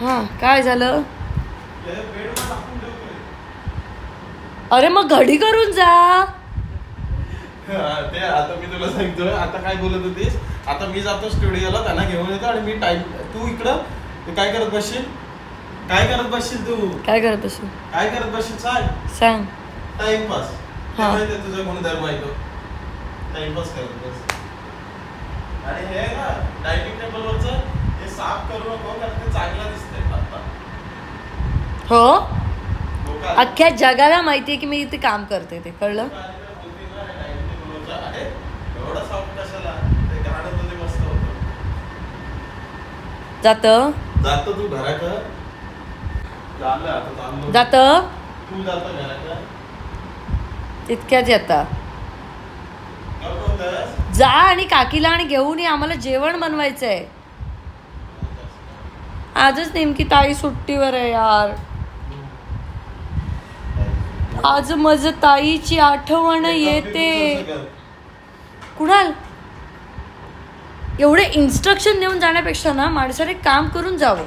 हां काय झालं? अरे मग घडी करून जा. ते आता मी तुला सांगतोय. आता काय बोलत होतीस? आता मी जातो स्टुडिओला, त्यांना घेऊन येतो आणि मी टाइम. तू इकडं काय करत बसशील? काय करत बसशील तू? काय करत बसशील? काय करत बसशील सांग. टाइमपास. माहिती तुझा गुणधर्म आहे तो. टाइमपास करत बस. आणि हे ना डायनिंग टेबलवरचं हे साफ करू नको, कारण ते चांगलं दिसतंय आता. हो, अख्ख्या जगाला माहितीये की मी इथे काम करते, ते कळलं? जात तू घराकडं जात तू जात घराकडं इतक्यात येता. जा आणि काकीला आणि घेऊन ये, आम्हाला जेवण बनवायचंय. आजच नेमकी ताई सुट्टीवर आहे यार. आज माझं ताईची आठवण येते. कुणाल, एवढे इन्स्ट्रक्शन देऊन जाण्यापेक्षा ना माणसाने काम करून जावं.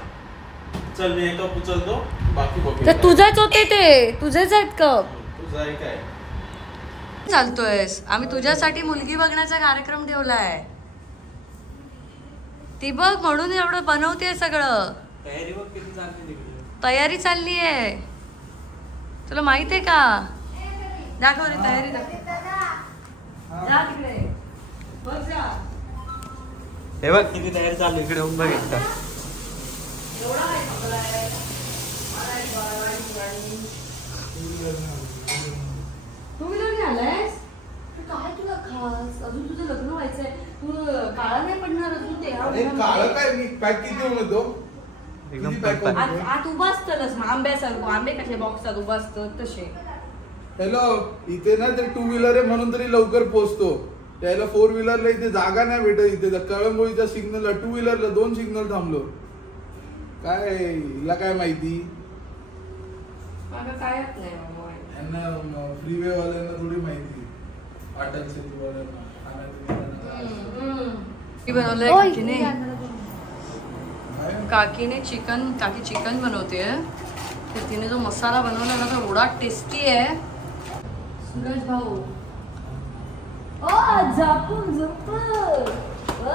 चल मी एक उचलतो, बाकी बघू. तर तुझाच होते ते, तुझेच आहेत कप. तुझा आहे काय चालतोयस? आम्ही तुझ्यासाठी मुलगी बघण्याचा कार्यक्रम ठेवलाय. ती बघ, म्हणून एवढं बनवते सगळं. तयारी चालली आहे, तुला माहित आहे का? दाखव रे तयारी, जा तिकडे बघ जा. हे बघ किती तयारी चालली, इकडे होऊन बघ एकदा. टू व्हीलर आलायस? काय तुला खास? अजून तुझं लग्न व्हायचंय, तू काळा नाही पडणार अजून. ते काळा काय, मी पॅक किती होतो आत उभा असतलच मग आंब्यासारखं. आंबे कसे बॉक्सात उभा असतात तसे. हॅलो, इथे ना ते टू व्हीलर आहे म्हणून तरी लवकर पोहोचतो. त्याला फोर व्हीलरला इथे जागा नाही भेटत. इथे कळंबोळीच्या सिग्नलला टू व्हीलरला 2 सिग्नल थांबलो. काय हिला काय माहिती? काय फ्रीवे वाल्यांना थोडी माहिती. अटल सेतू वाल्यांना काकीने चिकन बनवते. तर तिने जो मसाला बनवला ना तो एवढा टेस्टी आहे. सूरज भाऊ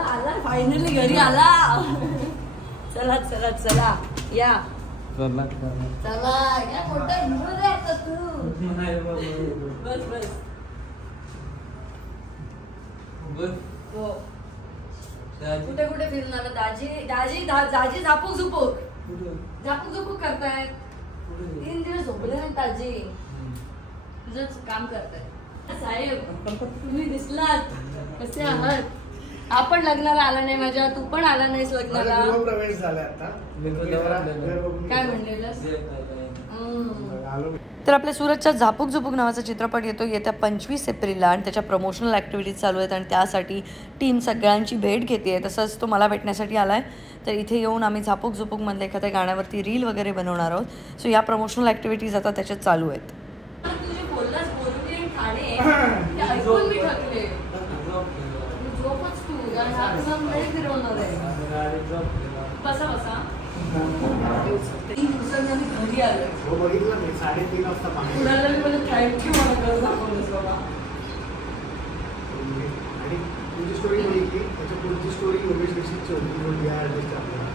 आला, फायनली घरी आला. चला चला चला या. चला या, मोठं तू. बस बस. हो, कुठे कुठे फिरून आला? दाजी झापूक झुपूक करतायत. 3 दिवस झोपले नाही दाजी. तुझंच काम करताय. साहेब तुम्ही दिसलात, कसे आहात? आपण लग्नाला आला नाही माझ्या, तू पण आला नाहीस लग्नाला. प्रवेश झाला आता. काय म्हणलेलंस? तर आपल्या सुरतच्या झापूक झुपूक नावाचा चित्रपट येतो येत्या 25 एप्रिलला आणि त्याच्या प्रमोशनल ॲक्टिव्हिटीज चालू आहेत आणि त्यासाठी टीम सगळ्यांची भेट घेते. तसंच तो मला भेटण्यासाठी आला आहे. तर इथे येऊन आम्ही झापूक झुपूकमधल्या एखाद्या गाण्यावरती रील वगैरे बनवणार आहोत. सो या प्रमोशनल ॲक्टिव्हिटीज आता त्याच्यात चालू आहेत. घरी आलो बघितलं मी 3:30 वाजता थँक्यू आणि तुझी स्टोरी बघितली. त्याच्या पुढची स्टोरी योगेश दीक्षितची होती. या आर्टिस्ट आपल्याला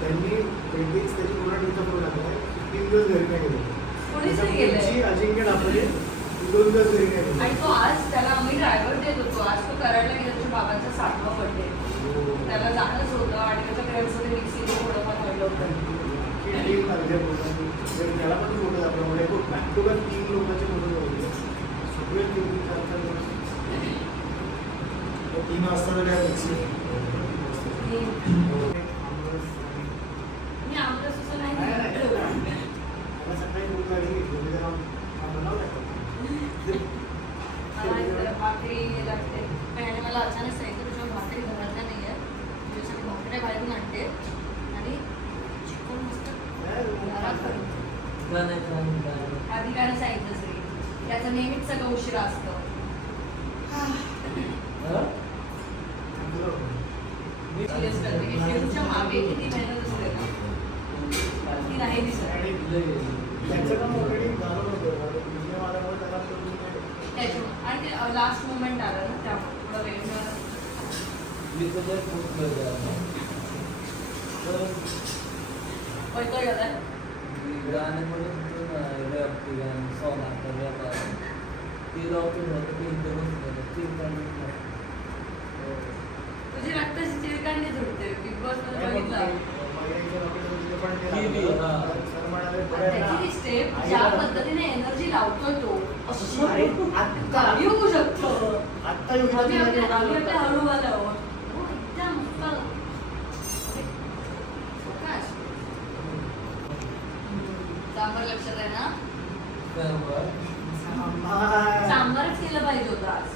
त्यांनी पेंटिंग्स त्याची पूर्ण टीमचा फोटो टाकलाय. 3 दिवस घरी नाही गेले. अजिंक्य डापले 2 दिवस घरी नाही गेले. आणि तो आज त्याला आम्ही ड्रायव्हर देत होतो. आज तो करायला गेला. त्याच्या बाबांचा 7वा बर्थडे. त्याला जाणंच होतं आणि त्याच्या फ्रेंड्समध्ये मिक्सिंग थोडंफार घडलं होतं. त्याला पण फोटो दाखवल्यामुळे बॅक टू बॅक 3 लोकांचे फोटो लावले. सगळे 3 वाजता सकाळी भाकरी लागते. मला अचानक सांगितलं तुझ्या भाकरी घरातल्या नाही आहे, तुझ्यासाठी भाकऱ्या बाहेरून आणते आणि चिकन मस्त आधी काय सांगितलं सगळी. त्याचं नेहमीच सगळं उशिरा असतं. मागे किती मेहनत असते ना. नाही दिसत. त्यांचं काम ऑलरेडी झालं होतं आणि लास्ट मोमेंट आलं ना त्यामुळे थोडा वेळ तुझी रक्ताची चिरकांडी जुळते बिग बॉस मध्ये बघितलं त्याची स्टेप ज्या पद्धतीने एनर्जी लावतोय तो येऊ शकतो आम्ही आपल्या हळूवाला एकदम सांबार लक्षात आहे ना सांबारच केलं पाहिजे होतं आज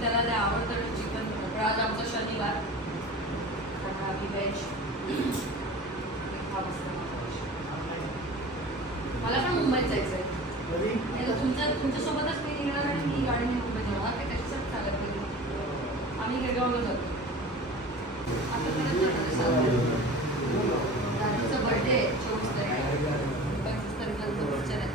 त्याला ते आवडतं चिकन आज आमचा शनिवार मला पण मुंबईत जायचंय तुमच्या सोबतच मी निघणार आणि मी गाडी मुंबईत जाणार काही त्याच्यासाठी चालत नाही आम्ही गिरगावला जातो आता दादूचा बर्थडे 24 तारीख 25 तारीखला पिक्चर आहे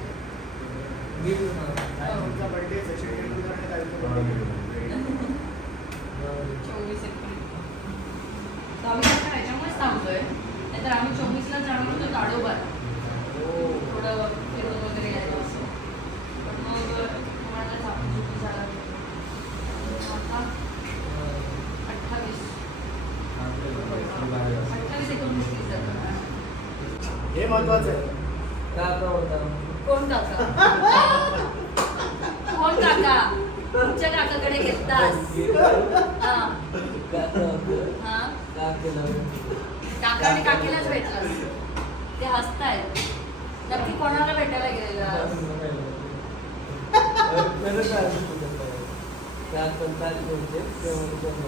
24 एप्रिल ह्याच्यामुळेच थांबतोय नाहीतर आम्ही 24ला जाणार होतो ताडोबाला थोडं फिरून वगैरे यायचं असं पण मग तुम्हाला झापून झाला आता 28 29 जातो हे महत्वाचं आहे कोण काका कोण काका तुमच्या काकाकडे घेतास काका आणि काकीलाच भेटलास ते हसतायत नक्की कोणाला भेटायला गेलेला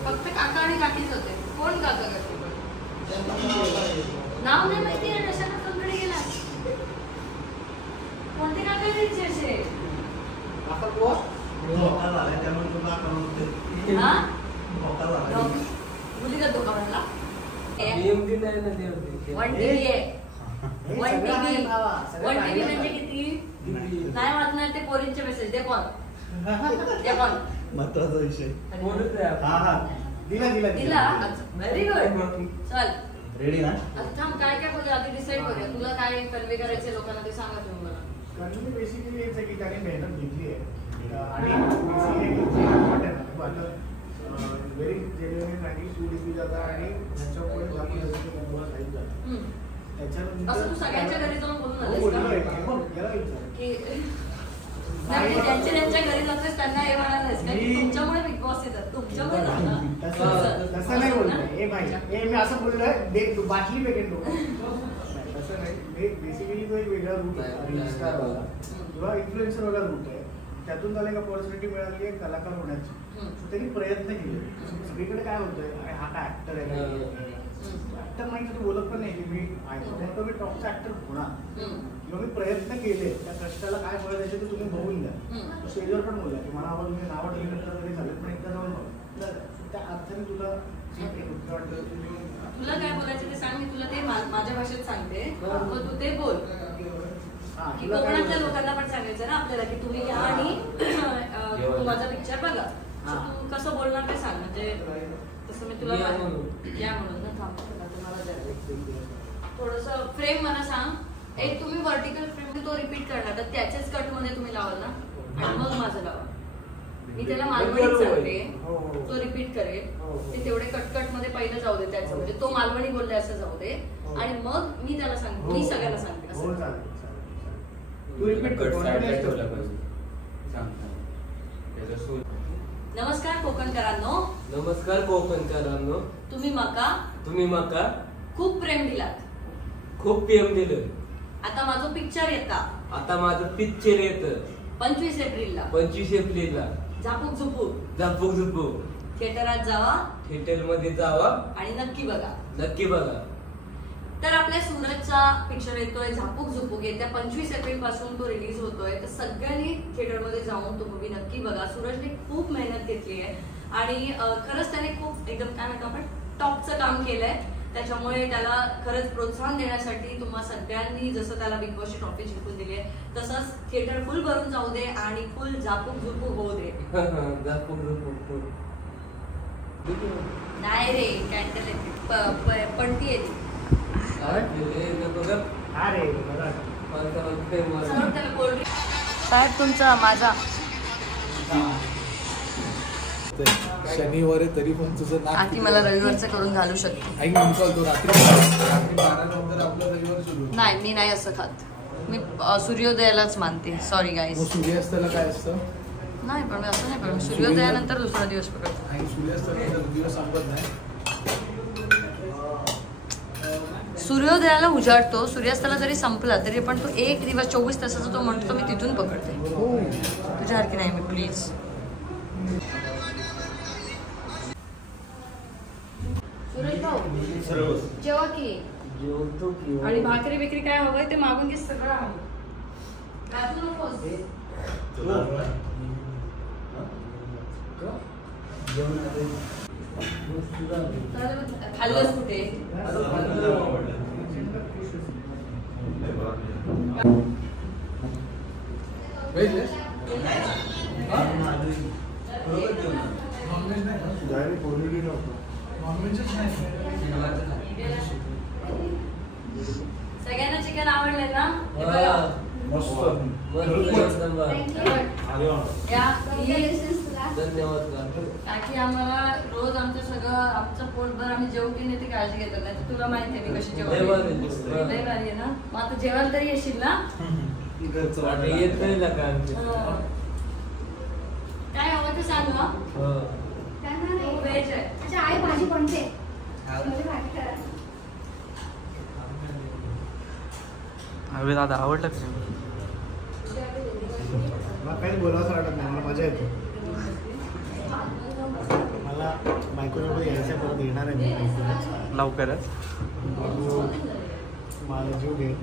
फक्त काका आणि काकीच होते कोण काका काकी नाव नाही माहिती आहे कशाला कोणकडे गेला कोणते काका घ्यायचे असे मुली का दुकानाला 1 TV आहे 1 TV म्हणजे किती नाही वाचणार ते पोरींचे मेसेज दे कोण महत्वाचा विषय दिला व्हेरी गुड चल रेडी ना थांब काय बोलू आधी डिसाईड करूया तुला काय कन्वे करायचे लोकांना ते सांगा तुम्ही मला कन्वे बेसिकली हेच आहे की त्याने मेहनत घेतली आहे आणि बेसिकली व्हेरी जेन्युइन आणि 2 DP जाता आणि त्याच्यामुळे असं तू सगळ्यांच्या घरी जाऊन बोलून आलेस की त्यांच्या घरी जातेस त्यांना हे म्हणालेस का तुमच्यामुळे बिग बॉस येतात तुमच्यामुळे तसं नाही बोलतोय हे भाई हे मी असं बोललोय बाटली पेकेट लोक तसं नाही बेसिकली तो एक वेगळा रूट आहे स्टारवाला किंवा इन्फ्लुएन्सरवाला रूट आहे त्यातून त्याला एक अपॉर्च्युनिटी मिळाली आहे कलाकार होण्याची त्यांनी प्रयत्न केले सगळीकडे काय होतंय हा काय ऍक्टर आहे ऍक्टर नाही तू बोलत पण नाही की मी मी टॉपचा ऍक्टर होणार किंवा मी प्रयत्न केले त्या कष्टाला काय फळ द्यायचे ते तुम्ही बघून द्या स्टेजवर पण बोलला की मला आवड मी नावं ठेवल्यानंतर तरी झालं पण एकदा जाऊन बघ त्या अर्थाने तुला तुला काय बोलायचं ते सांग मी तुला ते माझ्या भाषेत सांगते मग तू ते बोल की कोकणातल्या लोकांना पण सांगायचं ना आपल्याला की तुम्ही घ्या आणि तू माझा पिक्चर बघा तू कसं बोलणार ते सांग म्हणजे तसं मी तुला या म्हणून ना थांब तुम्हाला थोडस फ्रेम मला सांग एक तुम्ही व्हर्टिकल फ्रेम तो रिपीट करणार तर त्याच्याच कट मध्ये तुम्ही लावाल ना आणि मग माझं लावा मी त्याला मालवणीत सांगते तो रिपीट करेल ते तेवढे कटकट मध्ये पहिलं जाऊ दे त्याचं म्हणजे तो मालवणी बोलले असं जाऊ दे आणि मग मी त्याला सांगते मी सगळ्यांना सांगते नमस्कार कोकणकरांनो नमस्कार कोकणकरांनो तुम्ही मका खूप प्रेम दिलात खूप प्रेम दिलं आता माझं पिक्चर येतं 25 एप्रिलला झापूक झुपूक थिएटरात जावा थिएटर मध्ये जावा आणि नक्की बघा तर आपल्या सूरजचा पिक्चर येतोय झापूक झुपूक येत्या 25 एप्रिल पासून तो रिलीज होतोय तर सगळ्यांनी थिएटरमध्ये जाऊन तो मूवी नक्की बघा सूरजने खूप मेहनत घेतली आहे आणि खरंच त्याने खूप एकदम काय म्हणतो आपण टॉपचं काम केलंय. त्याच्यामुळे त्याला खरंच प्रोत्साहन देण्यासाठी तुम्हा सगळ्यांनी जसं त्याला बिग बॉसची ट्रॉफी जिंकून दिली आहे तसंच थिएटर फुल भरून जाऊ दे आणि फुल झापूक झुपूक होऊ दे. नाही रे कॅन्डल येते पणती येते. साहेब तुमचा माझा शनिवार तरी पण तुझं आधी मला रविवारचं करून घालू शकते. ऐक म्हणतो रात्री 12 नंतर आपलं रविवार सुरू. नाही मी नाही असं खात. मी सूर्योदयालाच मानते. Sorry guys. सूर्यास्ताला काय असतं? नाही पण मी असं नाही पण सूर्योदयानंतर दुसरा दिवस पकडतो. आणि सूर्यास्ताला दिवस संपत नाही. सूर्योदयाला उजाडतो. सूर्यास्ताला जरी संपला तरी पण तो एक दिवस 24 तासाचा तो म्हणतो मी तिथून पकडते. तुझ्यासारखी नाही मी प्लीज. सुरेश भाऊ जेव्हा की आणि भाकरी बिकरी काय हवंय ते मागून घे. सगळं आहे. राजू नकोस. खाल्लंच कुठे? सगळ्यांना चिकन आवडले ना? काकी आम्हाला रोज आमचं सगळं आमचं पोटभर आम्ही जेवढी नाही ती काळजी घेतात. नाही तुला माहिती आहे मी कशी जेवण लय भारी आहे ना. मग आता जेवायला तरी येशील ना? काय हवं ते सांग ना. व्हेज आहे. आई भाजी बनते. अरे दादा आवडलं का? मला काही बोलावंसं वाटत नाही. मला मजा येते. मला बायकोसोबत यायचं परत येणार आहे मी लवकरच. मला जीव घे.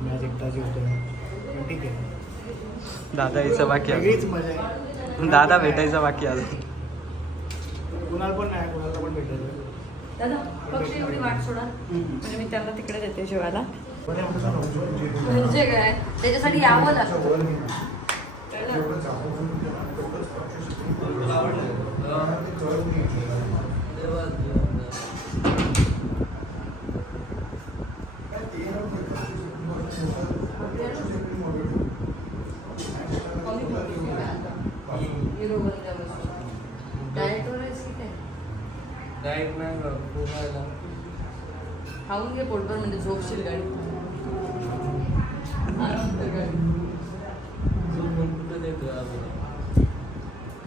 मी आज एकटा जीवतो पण ठीक आहे. दादा यायचं बाकी वेगळीच मजा आहे. दादा भेटायचं बाकी आज. कुणाला पण नाही कुणाला पण भेटायचं. दादा फक्त एवढी वाट सोडा म्हणजे मी त्यांना तिकडे देते जेवायला. म्हणजे काय त्याच्यासाठी यावं लागतं. खाऊन घे पोटभर म्हणजे झोपशील गाडी.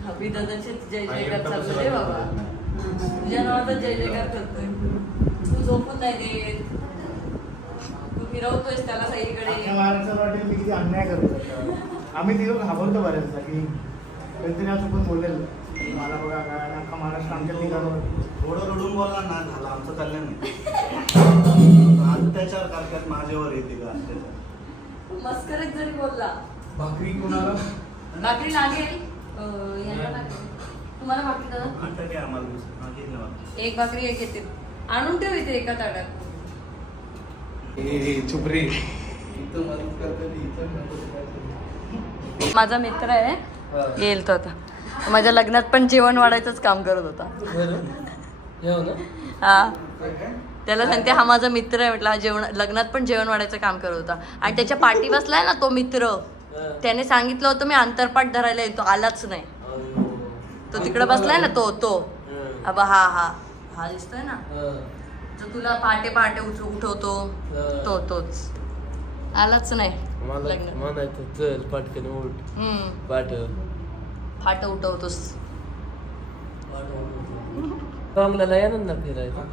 हबी दादाचे जय जयकार चालू रे बाबा. तुझ्या नावाचा जय जयकार करतोय. तू झोपून नाही देत. तू फिरवतोयस त्याला सगळीकडे. महाराष्ट्राला वाटेल मी किती अन्याय करतो. आम्ही तिथं घाबरतो बऱ्याचदा की कधीतरी असं पण बोलेल मला बघा काय अख्खा महाराष्ट्र आमच्या ठिकाणावर थोडं रडून बोलला ना झालं आमचं कल्याण नाही. अत्याचार करतात माझ्यावर येते का अत्याचार. मस्करीत जरी बोलला. भाकरी कोणाला भाकरी लागेल. तुम्हाला भाकरी दादा? 8% आम्हाला एक भाकरी एक येते. आणून ठेव इथे एका ताटात. चुप रे. माझा मित्र आहे येईल तो आता. माझ्या लग्नात पण जेवण वाढायचंच काम करत होता. हा त्याला सांगते हा माझा मित्र आहे म्हटलं. जेवण लग्नात पण जेवण वाढायचं काम करत होता. आणि त्याच्या पाठी बसलाय ना तो मित्र. त्याने सांगितलं होतं मी अंतरपाठ धरायला येतो. आलाच नाही. तो तिकडे बसलाय ना तो अबा हा हा हा दिसतोय ना जो तुला पहाटे पहाटे उठवतो तोच आलाच नाही. म्हणायचं चल पटकन उठ. फाट उठवतोस. कमला येणार ना फिरायला.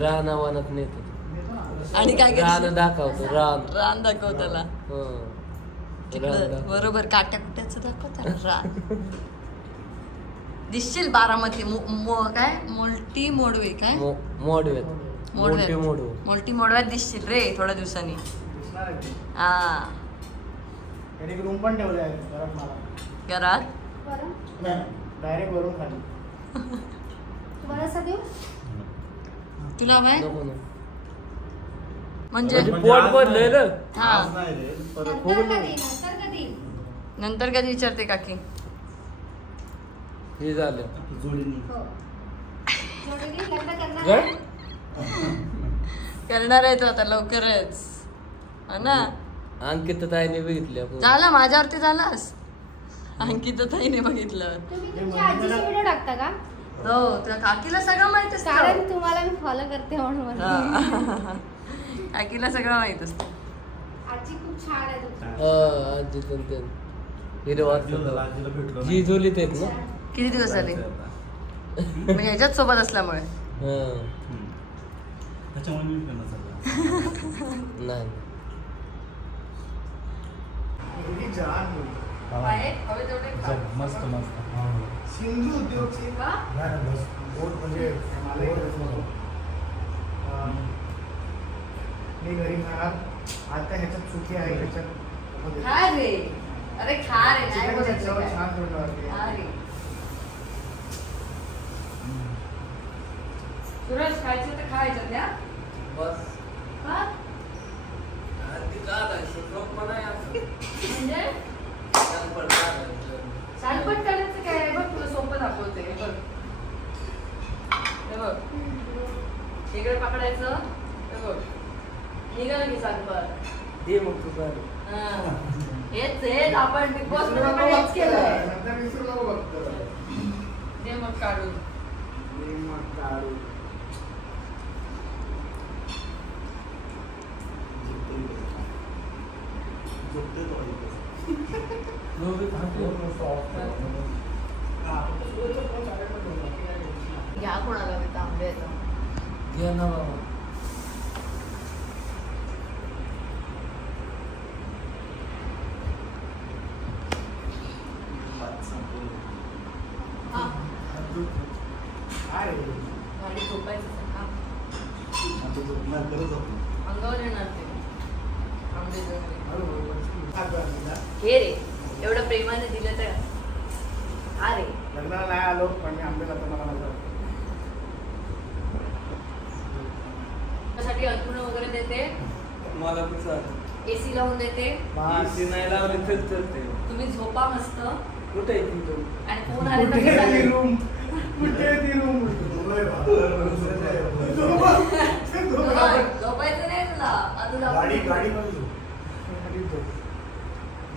राहना वानात नेतो. आणि काय रान दाखवतो. रान दाखव त्याला. बरोबर काट्या कुट्याचं दाखव त्याला रान. दिसशील बारामती काय मोल्टी मोडवे काय मोल्टी मोडव्यात दिसशील रे थोड्या दिवसांनी. हा एक रूम पण ठेवले आहे घरात. घरात डायरेक्ट वरून खाली. तुला हवंय नको ना. म्हणजे पोट भरलंय ना. हा आज नाही रे परत नंतर कधी विचारते काकी हे झालं जोडीनी काय? करणार आहे तो आता लवकरच हा ना. अंकित ताईने बघितले आपण. झालं माझ्यावरती झालास. अंकिता ताईने बघितलं. तुम्ही तुमच्या आजीचे व्हिडिओ टाकता का? हो तुला काकीला सगळं माहित असतं. कारण तुम्हाला मी फॉलो करते म्हणून. हा. काकीला सगळं माहित असतं. आजी खूप छान आहे तुमची. आजी पण ते हिरवा आजीला भेटलो जी झोलीत आहेत ना. किती दिवस झाले म्हणजे ह्याच्याच सोबत असल्यामुळे. हा त्याच्यामुळे मी फिरणं चाललं. नाही एवढी जान होती. मस्त मस्त सिंधू उद्योगची बोट म्हणजे मला येतच नव्हतं. मी घरी म्हणाल आता ह्याच्यात चुकी आहे ह्याच्यात खा रे. अरे खा रे. नाही चिकनच्या बोलायचं चव काय. छान बनवली होती. खा रे. सूरज खायचं तर खायचं त्या. बस का? म्हणजे सालपट करायचं काय आहे बघ तुला सोपं दाखवते. हे बघ हे बघ इकडे पकडायचं. हे बघ निघाल की सालपट. दे मग तू काय. हा. हेच आपण बिग बॉस मध्ये हेच केलंय. नंतर विसरू नको बघतो. दे मग काढून. मी मग काढू. झोपते तो ऐकतो. घ्या कोणाला मी तांब्याचा. घे ना बाबा. हा काय गाडी झोपायचं का आता झोपणार खरंच आपण. अंगावर येणार ते आंबे जगले. लग्नाला हे रे एवढं प्रेमाने दिलं तर हा रे. नाही आलो पण मी आंबे जातो मला नंतर. त्यासाठी अंथरुण वगैरे देते. मला पण चालेल. एसी लावून देते. AC नाही लावली तर चालते. तुम्ही झोपा मस्त. कुठे आहे ती तू? आणि फोन आले कुठे तर ती रूम कुठे ती रूम झोपायचं नाही तुला बाजूला. गाडी गाडी पण झोप.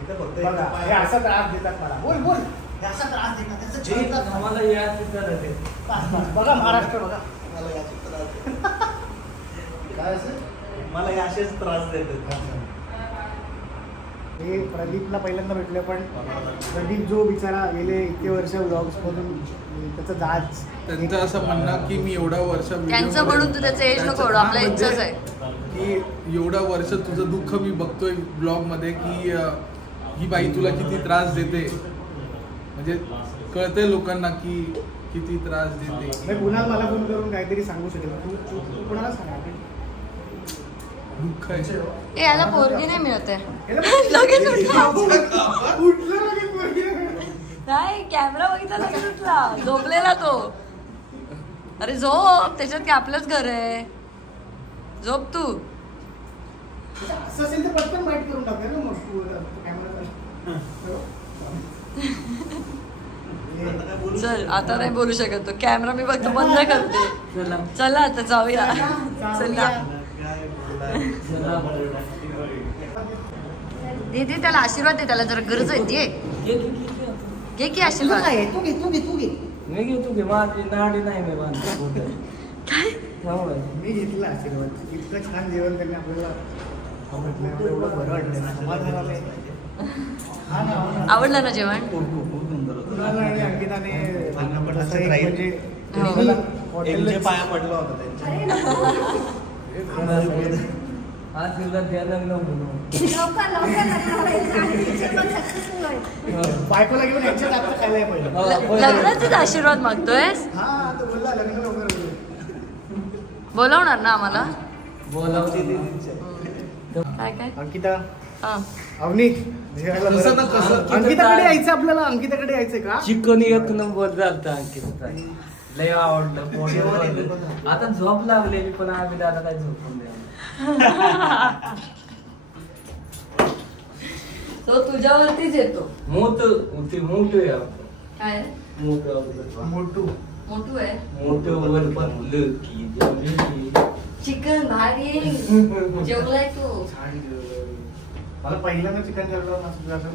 इथं फक्त बघा, एक पाय हे असा त्रास देतात मला. बोल बोल हे असा त्रास देतात त्याचं जे चिंता आम्हाला या चित्रात आहे. बघा महाराष्ट्र बघा. मला याचे त्रास देतात. काय असं मला हे असेच त्रास देतात. हे प्रदीपला पहिल्यांदा भेटले पण प्रदीप जो बिचारा गेले इतके वर्ष व्लॉग्स मधून त्याचं दाज त्यांचं असं म्हणणं की मी एवढा वर्ष त्यांचं म्हणून तू त्याचं एज नको ओढू. आपला इच्छाच आहे की एवढं वर्ष तुझं दुःख मी बघतोय ब्लॉग मध्ये की ही बाई तुला किती त्रास देते. म्हणजे कळतंय लोकांना की किती त्रास देते. कुणाल मला फोन करून काहीतरी सांगू शकेल. तू कुणाला सांगा दुःख आहे. ए याला पोरगी नाही मिळत आहे. लगेच उठला. उठलं लगेच पोरगी. नाही कॅमेरा बघितला लगेच उठला. झोपलेला तो. अरे झोप. त्याच्यात काय आपलंच घर आहे. झोप तू. असं असेल तर पटकन बाईट करून टाकूया ना मग तू कॅमेरा. चल आता नाही बोलू शकत तो. कॅमेरा मी बघतो बंद करते. चला आता जाऊया. चला दीदी त्याला आशीर्वाद दे. त्याला जरा गरज आहे. दे घे की आशीर्वाद. तू घे तू घे तू घे. मी घेतो की माझी नाडी नाही मी बांधतो. काय मी घेतला आशीर्वाद. इतकं छान जेवण त्यांनी आपल्याला एवढं बरं वाटलं. समाधान आलंय. हा ना. आवडलं ना जेवण. खूप सुंदर कुणाल आणि अंकिताने अन्नपटाचं एक राहील. म्हणजे हो. एकचे पाया पडला होता त्यांच्या. आशीर्वाद द्यायला म्हणून लवकर लग्न व्हायचं पण successful व्हायचं. बायकोला घेऊन यांच्यात आता खायला पाहिजे. लग्नाचेच आशीर्वाद मागतोयस. हा तो बोलला लग्न लवकर होईल. बोलवणार ना आम्हाला. बोलावते काय काय अंकिता हा. अवनी जेवायला कसं ना बरं. कसं. अंकिताकडे यायचं आपल्याला. अंकिताकडे यायचंय का? चिकन एक नंबर झालता अंकित. लय आवडलं. आता झोप लागलेली पण आम्ही दादा काय झोपून द्या. तो तुझ्यावरतीच येतो. मोठू आहे काय मोठू मोठू आहे. मोठू वर बनलं की जेवली. चिकन भारी जेवलाय तू. मला पहिल्यांदा चिकन जेवलं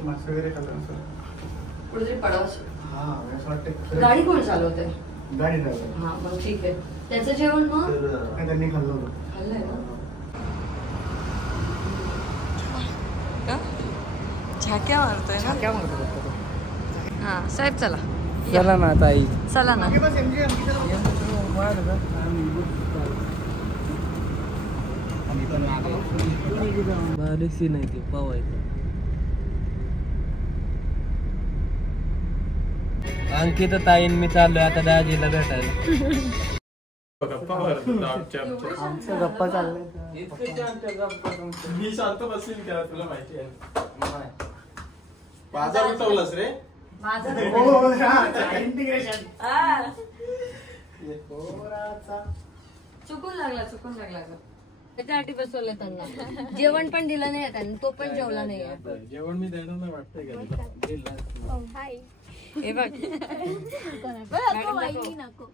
मासे वगैरे खाल्लं असं कुठेतरी पडावं. हा असं वाटतं. गाडी कोण चालवते? गाडी ड्रायव्हर. हा मग ठीक आहे. त्याचं जेवण मग त्यांनी खाल्लं होतं. खाल्लंय ना. झाक्या मारतोय ना. काय म्हणतो हा साहेब चला चला ना ताई. चला ना. बारीक सीन आहे ते पावायचं. अंकित ताईन मी चाललोय आता दाजीला भेटायला. आमच्या गप्पा चालल्या. मी शांत बसेल का तुला माहिती आहे. बाजार उठवलास रे. चुकून लागला त्याच्यासाठी बसवलं त्यांना. जेवण पण दिलं नाही त्यांनी. तो पण जेवला नाही. जेवण मी देणार नाही वाटतंय का. हाय. हे बघ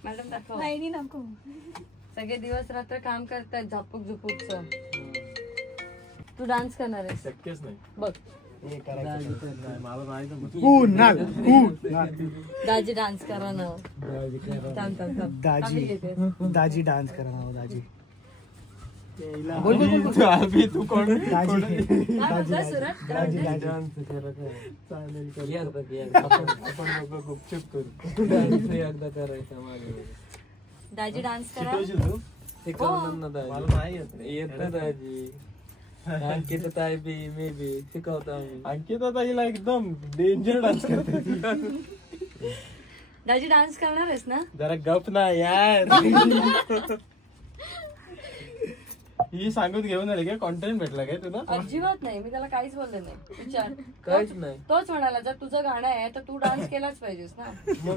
मॅडम दाखव. नको. सगळे दिवस रात्र काम करतात झापूक झुपूकचं. तू डान्स करणार आहेस? शक्यच नाही. बघ मला नाही दाजी डान्स करा ना. दाजी डान्स करा ना. दाजी तू कोण. दाजी डान्स करा. मला नाही येत दाजी. अंकित ताई बी मी बी शिकवतो आम्ही. अंकिता ताईला एकदम डेंजर डान्स करते. दाजी डान्स करणार आहेस ना? जरा गप ना यार. ही सांगून घेऊन आली काय. कॉन्टेंट भेटला काय तुला? अजिबात नाही. मी त्याला काहीच बोलले नाही. विचार. काहीच नाही. तोच म्हणाला जर तुझं गाणं आहे तर तू डान्स केलाच पाहिजेस ना.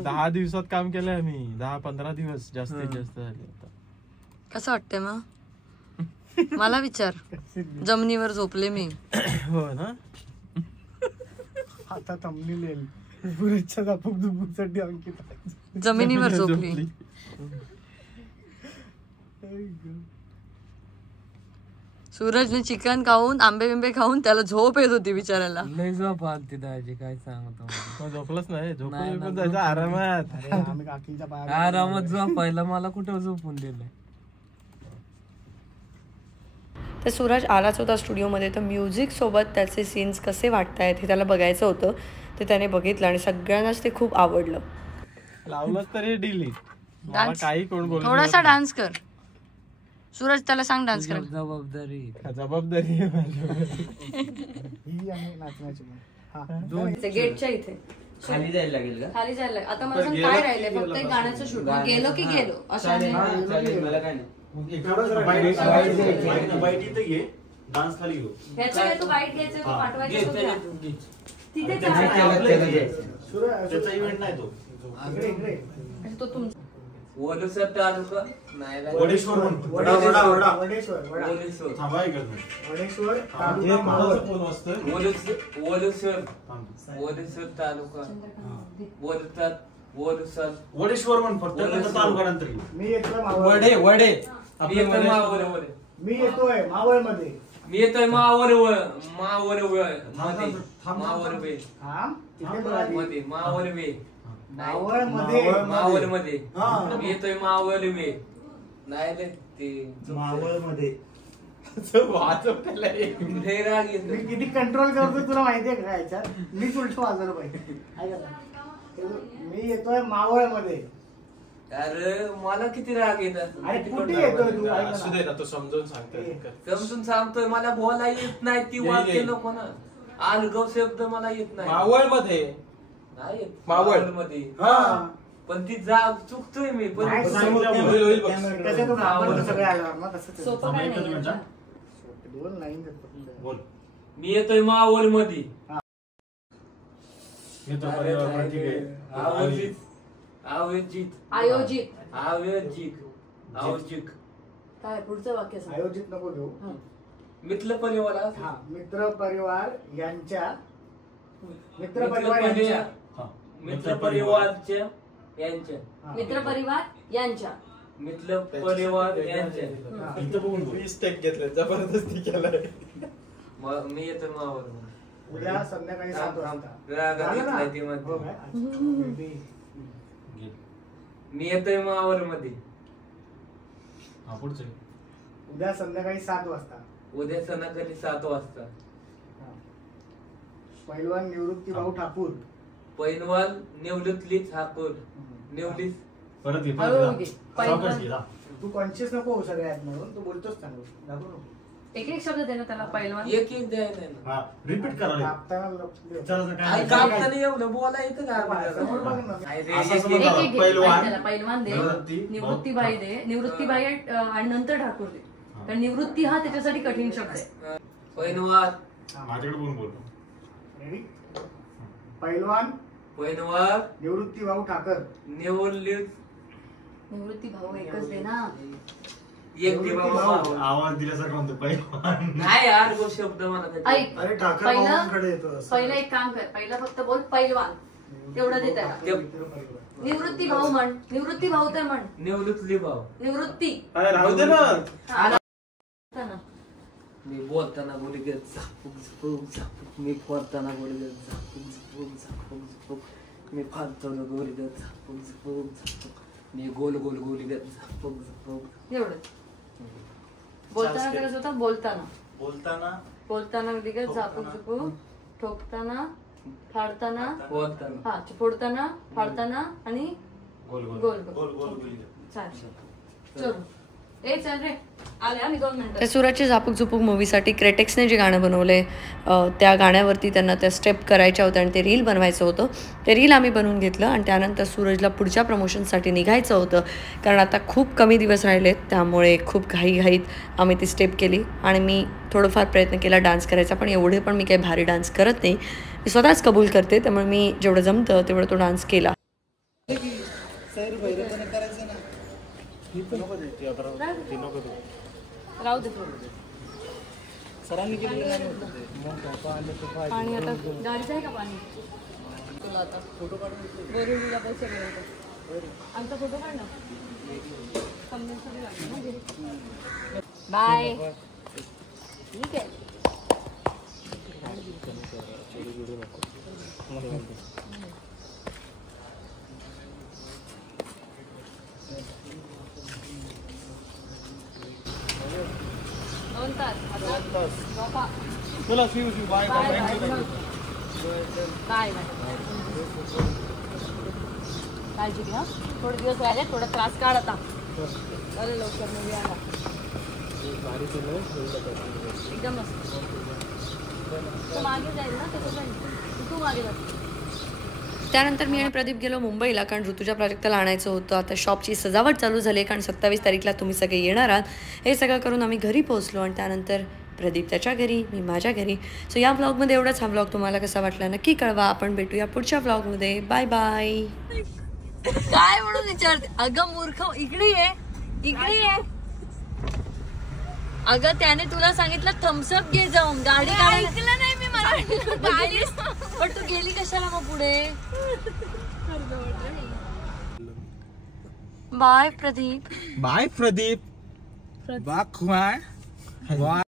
10 दिवसात काम केलंय मी. 10-15 दिवस जास्तीत जास्त झाले. कसं वाटतंय मग मला विचार. जमिनीवर झोपले मी. हो ना. आता थंबनेल पुरेच्या झापूक झुपूकसाठी अंकित जमिनीवर झोपली. सूरजने चिकन खाऊन आंबे बिंबे खाऊन त्याला झोप येत होती बिचारायला. लय झोप आलती दाजी काय सांगतो. झोपलंच नाही. झोपून पण जायचं आरामात. आम्ही काकीच्या पाया आरामात झोपायला मला कुठं झोपून दिलंय. तर सूरज आलाच होता स्टुडिओमध्ये. तर म्युझिकसोबत त्याचे सीन्स कसे वाटत आहेत हे त्याला बघायचं होतं. ते त्याने बघितलं आणि सगळ्यांनाच ते खूप आवडलं. लावलंच तरी डिलीट. काही कोण बोल. थोडासा डान्स कर सूरज. त्याला सांग डान्स कर. जबाबदारी जबाबदारी ही आणि नाचण्याची पण. गेटच्या इथे खाली जायला लागेल का? खाली जायला. आता मला सांग काय राहिलंय. फक्त एक गाण्याचं शूट. गेलो की गेलो असं नाही. मला काय नाही. बाईट इथे घे. डान्स खाली घेऊ. ह्याचं काय तू बाईट घ्यायचं तू पाठवायचं तुला. तिथे त्याचा इव्हेंट नाही तो. तो तुमचा वडूसर तालुका नाही वडेश्वर म्हणतो. वडेश्वर थांबा इकडे. वडेश्वर हे कोणाचा फोन वाजतोय? वडूसर तालुका वडेश्वर म्हण फक्त. तालुका नंतर मी येतोय वडे वडे. मी येतोय मावळ मध्ये. मी येतोय मावर मध्ये मावर वे मावर वे मावळ मध्ये मी येतोय मावळ वे. नाही ते मावळ मध्ये. मी किती कंट्रोल करतो तुला माहितीये का याच्यात. मी उलट वाजवलं पाहिजे. मी येतोय मावळ मध्ये. अरे मला किती राग येतात. अरे कुठे येतोय तू. असू दे ना. तो समजून सांगतोय. समजून सांगतोय. मला बोला येत नाही. ती वाक्य नको ना. आलगव शब्द मला येत नाही. मावळ मध्ये नाही येत. मावळ मध्ये. हा. पण ती जा चुकतोय मी. पण होईल बघ. त्याच्यातून आपण सगळे आल्यावर ना तसंच. सोपं काय नाही. 2 लाईन बोल. मी येतोय मावळ मध्ये. आयोजित काय पुढचं वाक्य सांग. आयोजित नको घेऊ. मित्र परिवार हा, मित्र परिवार यांच्या मित्र परिवार यांच्या मित्र परिवारच्या यांच्या मित्र परिवार यांच्या मित्र परिवार यांच्या इथं बघून 20 टेक घेतले, जबरदस्ती केलाय. मी येतो मावर उद्या संध्याकाळी 7 वाजता. रागात झालं ना? येतलाय ती मध्ये. हो काय? मी येतोय मावर मध्ये. उद्या संध्याकाळी 7 वाजता. उद्या संध्याकाळी 7 वाजता. पैलवान निवृत्ती भाऊ ठाकूर. पैलवान निवृत्ती ठाकूर. निवृत्ती परत ये, हळू परत घे. ये. पैलवान. सावकाश घे, हा. तू कॉन्शियस नको हो सगळ्यात म्हणून तू बोलतोस चांगलं. दाखवू नको. एक एक शब्द दे ना त्याला. पैलवान एक द्यायला ना. हा, रिपीट करा रे. कापताना लपले. चला, काय आई कापताना एवढं बोला येतं का समोर बघ ना. काय रे, असं एक- समोर एक एक- एक घे. पैलवान. त्याला पैलवान दे, निवृत्तीबाई दे, निवृत्तीबाई आणि नंतर ठाकूर दे. कारण निवृत्ती हा त्याच्यासाठी कठीण शब्द आहे. पैलवान माझ्याकडे बोलून बोल. रेडी? पैलवान पैलवान निवृत्ती भाऊ ठाकर. निवृत्ती भाऊ एकच दे ना. एक दे बाबा. आवाज दिल्यासारखं म्हणतो पैलवान. नाही यार गो शब्द मला काही. ऐक, अरे ठाकर पहिलं भाऊंकडे येतो असं. पहिलं एक काम कर. पहिलं फक्त बोल पैलवान, तेवढं दे त्याला. मित्र परिवार. निवृत्ती भाऊ म्हण. निवृत्ती भाऊ तर म्हण. निवृत्ती भाऊ. निवृत्ती अरे राहू दे ना. ना. मी बोलताना बोली घेत झापूक झुपूक झापूक. मी फोडताना बोली घेत झापूक झुपूक झापूक झुपूक. मी फाडताना बोली घेत झापूक झुपूक झापूक. मी गोल गोल गोली घेत झापूक झुपूक. एवढं बोलताना तर कसं होतं. बोलताना लिगत झापूक झुपूक. ठोकताना फाडताना फोडताना हा फोडताना फाडताना आणि गोल गोल. गोल गोल चालेल. चल ए चल रे. आले आम्ही 2 मिनिटं. त्या सूरजच्या झापूक झुपूक मूवीसाठी क्रेटेक्सने जे गाणं बनवले त्या गाण्यावरती त्यांना त्या स्टेप करायच्या होत्या आणि ते रील बनवायचं होतं. ते रील आम्ही बनवून घेतलं आणि त्यानंतर सूरजला पुढच्या प्रमोशनसाठी निघायचं होतं. कारण आता खूप कमी दिवस राहिलेत, त्यामुळे खूप घाईघाईत आम्ही ती स्टेप केली आणि मी थोडंफार प्रयत्न केला डान्स करायचा. पण एवढे पण मी काही भारी डान्स करत नाही. मी स्वतःच कबूल करते, त्यामुळे मी जेवढं जमतं तेवढं तो डान्स केला. राहू दे पाणी. आता गाडीचं आहे का पाणी तुला? आता फोटो काढून बोरिवलीला पैसे गेले होते. आमचा फोटो काढ ना. बाय. ठीक आहे. चला, see you, bye. बाय. काळजी घ्या. थोडे दिवस राहिले, थोडा त्रास काढ आता. अरे लवकर मूवी आला एकदम मस्त. तो मागे जाईल ना, तू मागे जाईल. त्यानंतर मी आणि प्रदीप गेलो मुंबईला, कारण ऋतूच्या प्रोजेक्टला आणायचं होतं. आता शॉपची सजावट चालू झाली, कारण 27 तारीखला तुम्ही सगळे येणार आहात. हे सगळं करून आम्ही घरी पोहोचलो आणि त्यानंतर प्रदीप त्याच्या घरी, मी माझ्या घरी. सो या ब्लॉगमध्ये एवढाच. हा ब्लॉग तुम्हाला कसा वाटला नक्की कळवा. आपण भेटूया पुढच्या ब्लॉगमध्ये. Bye bye. काय म्हणून विचारते? अगं मूर्ख, इकडे ये, इकडे ये. अगं त्याने तुला सांगितलं थम्सअप घे जाऊन. गाडी ऐकलं नाही मी. मला पण तू गेली कशाला मग पुढे? Bye Pradeep. Bye Pradeep. Bye.